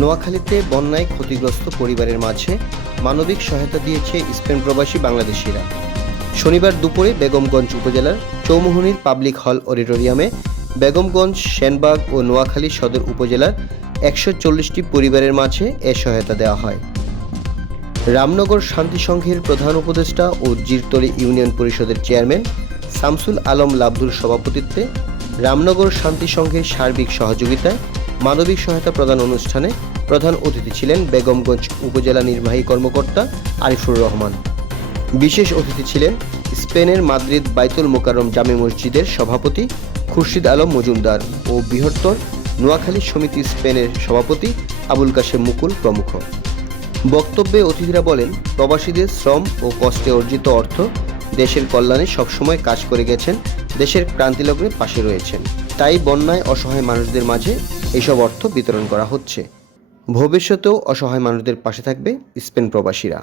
নোয়াখালীতে বন্যায় ক্ষতিগ্রস্ত পরিবারের মাঝে মানবিক সহায়তা দিয়েছে স্পেন প্রবাসী বাংলাদেশিরা। শনিবার দুপুরে বেগমগঞ্জ উপজেলার চৌমুহনীর পাবলিক হল অডিটোরিয়ামে বেগমগঞ্জ, সেনবাগ ও নোয়াখালী সদর উপজেলার 140টি পরিবারের মাঝে এ সহায়তা দেওয়া হয়। রামনগর শান্তি সংঘের প্রধান উপদেষ্টা ও জিরতলী ইউনিয়ন পরিষদের চেয়ারম্যান শামসুল আলম লাবদুর সভাপতিত্বে রামনগর শান্তি সংঘের সার্বিক সহযোগিতায় মানবিক সহায়তা প্রদান অনুষ্ঠানে প্রধান অতিথি ছিলেন বেগমগঞ্জ উপজেলা নির্বাহী কর্মকর্তা আরিফুর রহমান। বিশেষ অতিথি ছিলেন স্পেনের মাদ্রিদ বাইতুল মোকাররম জামে মসজিদের সভাপতি খুরশিদ আলম মজুমদার ও বৃহত্তর নোয়াখালী সমিতি স্পেনের সভাপতি আবুল কাশেম মুকুল প্রমুখ। বক্তব্যে অতিথিরা বলেন, প্রবাসীদের শ্রম ও কষ্টে অর্জিত অর্থ দেশের কল্যাণে সবসময় কাজ করে গেছেন, দেশের ক্রান্তিলগ্নে পাশে রয়েছেন। তাই বন্যায় অসহায় মানুষদের মাঝে এইসব অর্থ বিতরণ করা হচ্ছে। ভবিষ্যতেও অসহায় মানুষদের পাশে থাকবে স্পেন প্রবাসীরা।